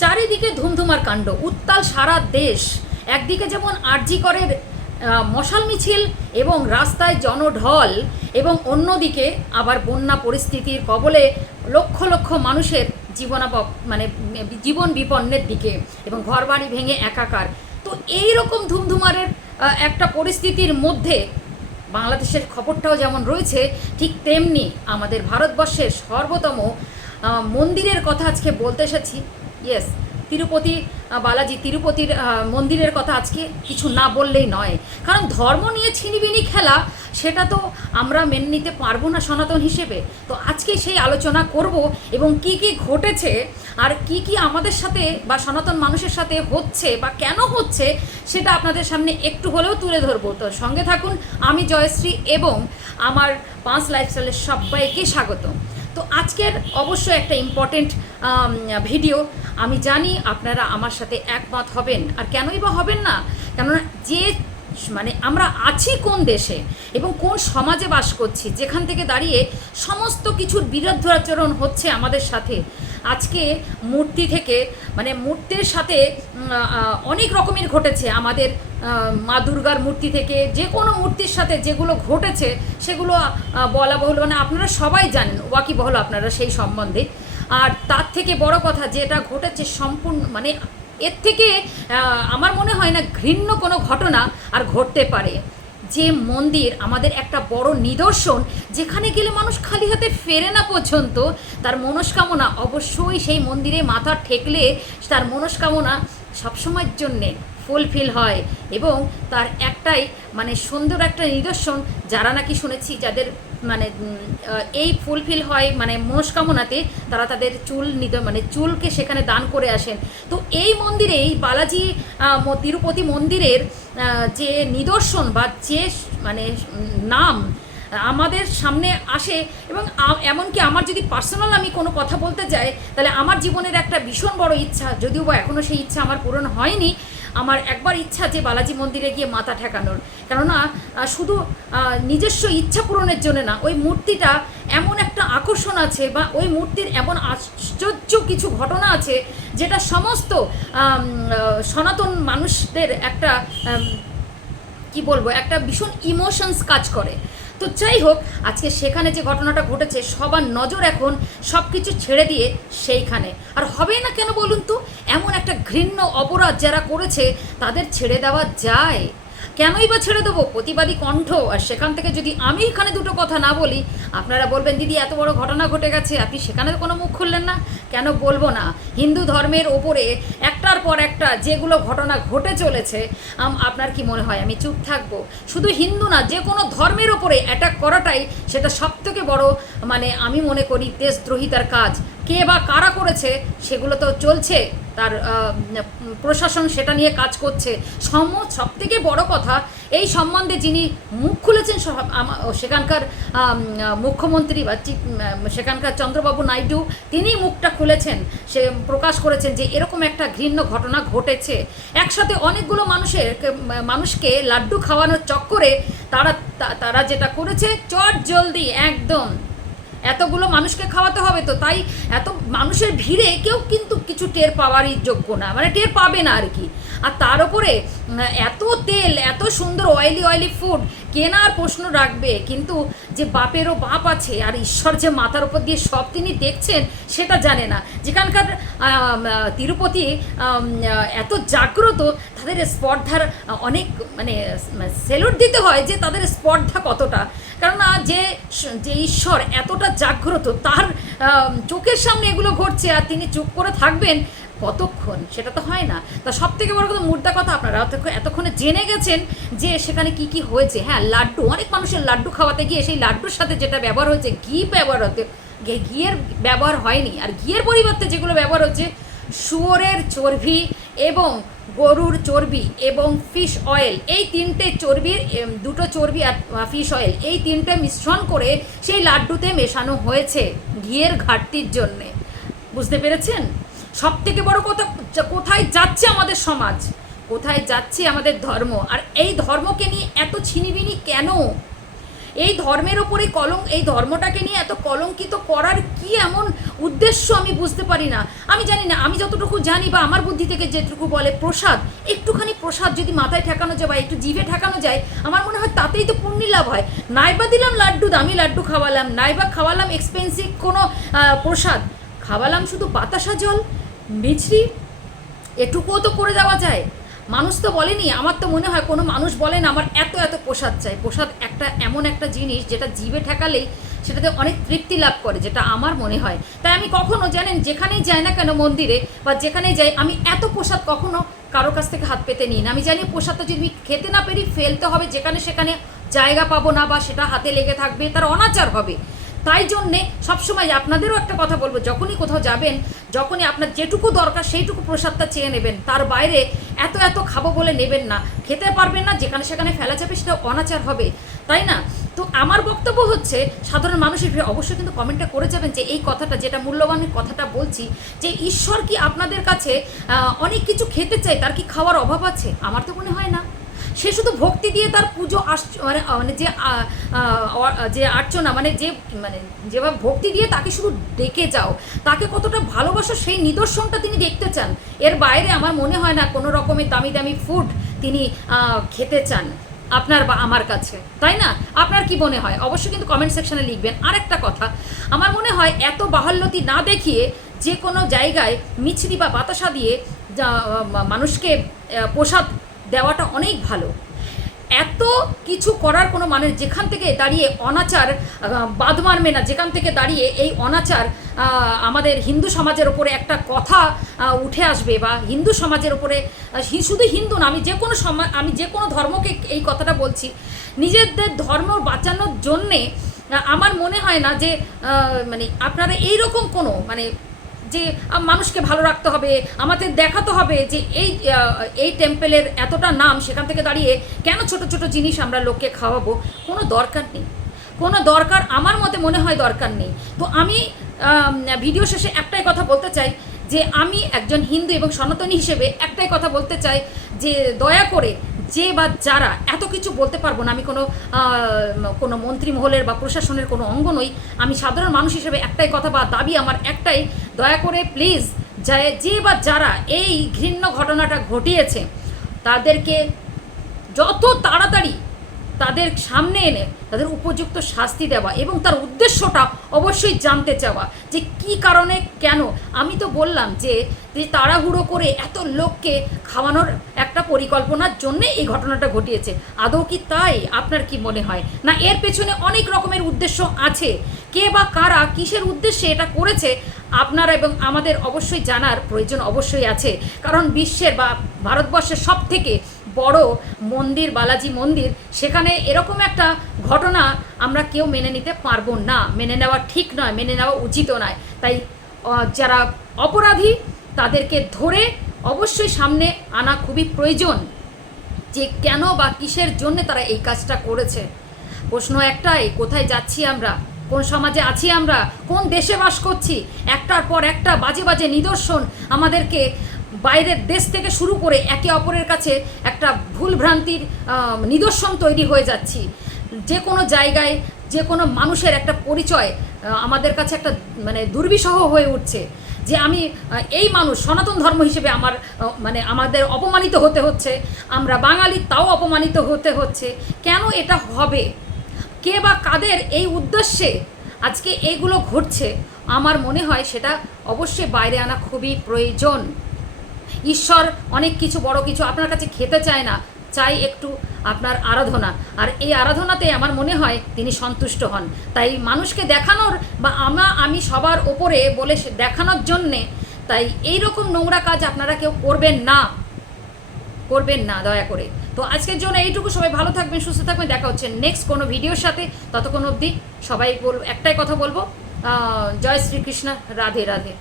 চারিদিকে ধুমধুমার কাণ্ড, উত্তাল সারা দেশ। একদিকে যেমন আরজি করের মশাল মিছিল এবং রাস্তায় জনঢল, এবং অন্যদিকে আবার বন্যা পরিস্থিতির কবলে লক্ষ লক্ষ মানুষের জীবনাপ মানে জীবন বিপন্নের দিকে এবং ঘরবাড়ি ভেঙে একাকার। তো এই রকম ধুমধুমারের একটা পরিস্থিতির মধ্যে বাংলাদেশের খবরটাও যেমন রয়েছে, ঠিক তেমনি আমাদের ভারতবর্ষের সর্বতম মন্দিরের কথা আজকে বলতে এসেছি। ইয়েস তিরুপতি বালাজি, তিরুপতির মন্দিরের কথা আজকে কিছু না বললেই নয়। কারণ ধর্ম নিয়ে ছিনিবিনি খেলা, সেটা তো আমরা মেনে নিতে পারব না সনাতন হিসেবে। তো আজকে সেই আলোচনা করব এবং কি কি ঘটেছে আর কি কি আমাদের সাথে বা সনাতন মানুষের সাথে হচ্ছে বা কেন হচ্ছে, সেটা আপনাদের সামনে একটু হলেও তুলে ধরবো। তো সঙ্গে থাকুন, আমি জয়শ্রী এবং আমার পাঁচ লাইফস্টাইলের সবাইকে স্বাগত তো আজকের অবশ্যই একটা ইম্পর্টেন্ট ভিডিও আমি জানি আপনারা আমার সাথে একমত হবেন। আর কেনই বা হবেন না? কেননা যে মানে আমরা আছি কোন দেশে এবং কোন সমাজে বাস করছি, যেখান থেকে দাঁড়িয়ে সমস্ত কিছুর বিরুদ্ধাচরণ হচ্ছে আমাদের সাথে। আজকে মূর্তি থেকে মানে মূর্তির সাথে অনেক রকমের ঘটেছে। আমাদের মা দুর্গার মূর্তি থেকে যে কোনো মূর্তির সাথে যেগুলো ঘটেছে, সেগুলো বলা বহুল মানে আপনারা সবাই জানেন ওয়াকি বহল আপনারা সেই সম্বন্ধে। আর তার থেকে বড় কথা যেটা ঘটেছে সম্পূর্ণ মানে এর থেকে আমার মনে হয় না ঘৃণ্য কোনো ঘটনা আর ঘটতে পারে। যে মন্দির আমাদের একটা বড় নিদর্শন, যেখানে গেলে মানুষ খালি হাতে ফেরে না পর্যন্ত, তার মনস্কামনা অবশ্যই সেই মন্দিরে মাথা ঠেকলে তার মনস্কামনা সবসময়ের জন্যে ফুলফিল হয় এবং তার একটাই মানে সুন্দর একটা নিদর্শন, যারা নাকি শুনেছি যাদের মানে এই ফুলফিল হয় মানে মনস্কামনাতে তারা তাদের চুল নিদ মানে চুলকে সেখানে দান করে আসেন। তো এই মন্দিরে এই বালাজি তিরুপতি মন্দিরের যে নিদর্শন বা যে মানে নাম, আমাদের সামনে আসে এবং এমনকি আমার যদি পার্সোনাল আমি কোনো কথা বলতে যাই, তাহলে আমার জীবনের একটা ভীষণ বড় ইচ্ছা, যদিও বা এখনও সেই ইচ্ছা আমার পূরণ হয়নি আমার একবার ইচ্ছা যে বালাজি মন্দিরে গিয়ে মাথা ঠেকানোর। কেননা শুধু নিজস্ব ইচ্ছা পূরণের জন্য না, ওই মূর্তিটা এমন একটা আকর্ষণ আছে বা ওই মূর্তির এমন আশ্চর্য কিছু ঘটনা আছে যেটা সমস্ত সনাতন মানুষদের একটা কি বলব, একটা ভীষণ ইমোশনস কাজ করে। তো যাই হোক, আজকে সেখানে যে ঘটনাটা ঘটেছে, সবার নজর এখন সব কিছু ছেড়ে দিয়ে সেইখানে। আর হবে না কেন বলুন তো, এমন একটা ঘৃণ্য অপরাধ যারা করেছে, তাদের ছেড়ে দেওয়া যায়। কেনই বা ছেড়ে দেবো? প্রতিবাদী কণ্ঠ। আর সেখান থেকে যদি আমি এখানে দুটো কথা না বলি, আপনারা বলবেন, দিদি, এত বড় ঘটনা ঘটে গেছে, আপনি সেখানে কোনো মুখ খুললেন না? কেন বলব না। হিন্দু ধর্মের ওপরে একটার পর একটা যেগুলো ঘটনা ঘটে চলেছে আপনার কি মনে হয়? আমি চুপ থাকব। শুধু হিন্দু না, যে কোনো ধর্মের ওপরে অ্যাটাক করাটাই সেটা সব থেকে বড় মানে আমি মনে করি দেশদ্রোহিতার কাজ। কে বা কারা করেছে, সেগুলো তো চলছে। তার প্রশাসন সেটা নিয়ে কাজ করছে। সম সব থেকে বড় কথা, এই সম্বন্ধে যিনি মুখ খুলেছেন সেখানকার মুখ্যমন্ত্রী বা সেখানকার চন্দ্রবাবু নাইডু, তিনি মুখটা খুলেছেন। সে প্রকাশ করেছেন যে এরকম একটা ঘৃণ্য ঘটনা ঘটেছে। একসাথে অনেকগুলো মানুষের মানুষকে লাড্ডু খাওয়ানোর চক্করে তারা তারা যেটা করেছে, চট জলদি, একদম এতগুলো মানুষকে খাওয়াতে হবে তো, তাই এত মানুষের ভিড়ে কেউ কিন্তু কিছু টের পাওয়ারই যোগ্য না মানে টের পাবে না আর কি। আর তার উপরে এত তেল, এত সুন্দর অয়েলি অয়েলি ফুড কেনার প্রশ্ন রাখবে, কিন্তু যে বাপেরও বাপ আছে, আর ঈশ্বর যে মাথার উপর দিয়ে সব তিনি দেখছেন, সেটা জানে না। যেখানকার তিরুপতি এত জাগ্রত, তাদের স্পর্ধার অনেক মানে সেলুট দিতে হয় যে তাদের স্পর্ধা কতটা। কেননা যে যে ঈশ্বর এতটা জাগ্রত, তার চোখের সামনে এগুলো ঘটছে আর তিনি চুপ করে থাকবেন কতক্ষণ? সেটা তো হয় না। তা সব থেকে বড় কথা মুদ্রা কথা আপনারা এতক্ষণ- জেনে গেছেন যে সেখানে কি কি হয়েছে। হ্যাঁ লাড্ডু, অনেক মানুষের লাড্ডু খাওয়াতে গিয়ে সেই লাড্ডুর সাথে যেটা ব্যবহার হয়েছে, ঘি ব্যবহার হতে ঘিয়ের ব্যবহার হয়নি। আর ঘিয়ের পরিবর্তে যেগুলো ব্যবহার হচ্ছে, শুয়োরের চর্বি এবং গরুর চর্বি এবং ফিশ অয়েল এই তিনটে চর্বির দুটো চর্বি আর ফিশ অয়েল এই তিনটে মিশ্রণ করে সেই লাড্ডুতে মেশানো হয়েছে ঘিয়ের ঘাটতির জন্যে। বুঝতে পেরেছেন? সব থেকে বড় কথা কোথায় যাচ্ছে আমাদের সমাজ? কোথায় যাচ্ছে আমাদের ধর্ম? আর এই ধর্মকে নিয়ে এত ছিনিবিনি কেন এই ধর্মের ওপরে কলঙ্ক এই ধর্মটাকে নিয়ে এত কলঙ্কিত করার কি এমন উদ্দেশ্য আমি বুঝতে পারি না। আমি জানি না, আমি যতটুকু জানি বা আমার বুদ্ধি থেকে যেটুকু বলে প্রসাদ, একটুখানি প্রসাদ যদি মাথায় ঠেকানো যায় বা একটু জিভে ঠেকানো যায়, আমার মনে হয় তাতেই তো পুণ্যি লাভ হয়। নাইবা দিলাম লাড্ডু, দামি লাড্ডু খাওয়ালাম, নাইবা খাওয়ালাম এক্সপেন্সিভ কোনো প্রসাদ। খাওয়ালাম শুধু বাতাসা জল, মিছরি, এটুকুও তো করে দেওয়া যায়। মানুষ তো বলেনি, আমার তো মনে হয় কোনো মানুষ বলেন আমার এত এত প্রসাদ চাই। প্রসাদ একটা, এমন একটা জিনিস যেটা জিভে ঠেকালেই সেটাতে অনেক তৃপ্তি লাভ করে, যেটা আমার মনে হয়। তাই আমি কখনো, জানেন, যেখানেই যাই না কেন মন্দিরে বা যেখানেই যাই, আমি এত প্রসাদ কখনো কারও কাছ থেকে হাত পেতে নিই না। আমি জানি প্রসাদটা যদি আমি খেতে না পারি, ফেলতে হবে, যেখানে সেখানে জায়গা পাবো না বা সেটা হাতে লেগে থাকবে, তার অনাচার হবে। তাই জন্যে সবসময় আপনাদেরও একটা কথা বলব, যখনই কোথাও যাবেন যখনই আপনার যেটুকু দরকার সেইটুকু প্রসাদটা চেয়ে নেবেন, তার বাইরে এত এত খাব বলে নেবেন না। খেতে পারবেন না, যেখানে সেখানে ফেলা যাবে সেটা অনাচার হবে। তাই না? তো আমার বক্তব্য হচ্ছে, সাধারণ মানুষের অবশ্যই কিন্তু কমেন্টটা করে যাবেন যে এই কথাটা, যেটা মূল্যবান কথাটা বলছি, যে ঈশ্বর কি আপনাদের কাছে অনেক কিছু খেতে চায়, তার কি খাওয়ার অভাব আছে? আমার তো মনে হয় না। সে শুধু ভক্তি দিয়ে তার পুজো আস মানে মানে যে যে আর্চনা মানে যে মানে যেভাবে ভক্তি দিয়ে তাকে শুধু ডেকে যাও, তাকে কতটা ভালোবাসো সেই নিদর্শনটা তিনি দেখতে চান। এর বাইরে আমার মনে হয় না কোনো রকমের দামি দামি ফুড তিনি খেতে চান আপনার বা আমার কাছে, তাই না? আপনার কি মনে হয়? অবশ্যই কিন্তু কমেন্ট সেকশনে লিখবেন। আরেকটা কথা, আমার মনে হয় এত বাহাল্যতি না দেখিয়ে যে কোনো জায়গায় মিছরি বা বাতাসা দিয়ে মানুষকে প্রসাদ দেওয়াটা অনেক ভালো। এত কিছু করার কোনো মানে যেখান থেকে দাঁড়িয়ে অনাচার বাদ মারবে না, যেখান থেকে দাঁড়িয়ে এই অনাচার আমাদের হিন্দু সমাজের ওপরে একটা কথা উঠে আসবে বা হিন্দু সমাজের ওপরে শুধু হিন্দু না, আমি যে কোনো সমাজ আমি যে কোনো ধর্মকে এই কথাটা বলছি, নিজেদের ধর্ম বাঁচানোর জন্যে আমার মনে হয় না যে মানে আপনারা এইরকম কোনো মানে যে মানুষকে ভালো রাখতে হবে, আমাদের দেখাতে হবে যে এই এই টেম্পেলের এতটা নাম সেখান থেকে দাঁড়িয়ে কেন ছোট ছোট জিনিস আমরা লোককে খাওয়াবো? কোনো দরকার নেই। কোনো দরকার আমার মতে মনে হয় দরকার নেই। তো আমি ভিডিও শেষে একটাই কথা বলতে চাই যে, আমি একজন হিন্দু এবং সনাতনী হিসেবে একটাই কথা বলতে চাই যে, দয়া করে যে বা যারা, এত কিছু বলতে পারব না, আমি কোনো কোনো মন্ত্রী মহলের বা প্রশাসনের কোনো অঙ্গ নই। আমি সাধারণ মানুষ হিসেবে একটাই কথা বা দাবি আমার একটাই, দয়া করে প্লিজ যে বা যারা এই ঘৃণ্য ঘটনাটা ঘটিয়েছে, তাদেরকে যত তাড়াতাড়ি তাদের সামনে এনে তাদের উপযুক্ত শাস্তি দেওয়া এবং তার উদ্দেশ্যটা অবশ্যই জানতে চাওয়া যে কি কারণে, কেন? আমি তো বললাম যে তাড়াহুড়ো করে এত লোককে খাওয়ানোর একটা পরিকল্পনার জন্যে এই ঘটনাটা ঘটিয়েছে। আদৌ কি তাই? আপনার কি মনে হয়? না, এর পেছনে অনেক রকমের উদ্দেশ্য আছে। কে বা কারা কিসের উদ্দেশ্যে এটা করেছে, আপনারা এবং আমাদের অবশ্যই জানার প্রয়োজন অবশ্যই আছে। কারণ বিশ্বের বা ভারতবর্ষের সব থেকে বড় মন্দির, বালাজি মন্দির, সেখানে এরকম একটা ঘটনা আমরা কেউ মেনে নিতে পারব না। মেনে নেওয়া ঠিক নয়, মেনে নেওয়া উচিত নয়। তাই যারা অপরাধী, তাদেরকে ধরে অবশ্যই সামনে আনা খুবই প্রয়োজন যে কেন বা কিসের জন্য তারা এই কাজটা করেছে। প্রশ্ন একটাই, কোথায় যাচ্ছি আমরা? কোন সমাজে আছি আমরা? কোন দেশে বাস করছি? একটার পর একটা বাজে বাজে নিদর্শন আমাদেরকে বাইরের দেশ থেকে শুরু করে একে অপরের কাছে একটা ভুল ভ্রান্তির নিদর্শন তৈরি হয়ে যাচ্ছি। যে কোনো জায়গায় যে কোনো মানুষের একটা পরিচয় আমাদের কাছে একটা মানে দুর্বিষহ হয়ে উঠছে যে আমি এই মানুষ, সনাতন ধর্ম হিসেবে আমার মানে আমাদের অপমানিত হতে হচ্ছে, আমরা বাঙালি তাও অপমানিত হতে হচ্ছে। কেন এটা হবে? কে বা কাদের এই উদ্দেশ্যে আজকে এইগুলো ঘটছে? আমার মনে হয় সেটা অবশ্যই বাইরে আনা খুবই প্রয়োজন। ঈশ্বর অনেক কিছু, বড় কিছু আপনার কাছে খেতে চায় না, চাই একটু আপনার আরাধনা। আর এই আরাধনাতে আমার মনে হয় তিনি সন্তুষ্ট হন। তাই মানুষকে দেখানোর বা আমা আমি সবার ওপরে বলে দেখানোর জন্যে তাই এই রকম নোংরা কাজ আপনারা কেউ করবেন না। করবেন না, দয়া করে। তো আজকের জন্য এইটুকু। সবাই ভালো থাকবেন, সুস্থ থাকবেন। দেখা হচ্ছে নেক্সট কোনো ভিডিওর সাথে। ততক্ষণ অবধি সবাই বল, একটাই কথা বলব জয় শ্রীকৃষ্ণ। রাধে রাধে।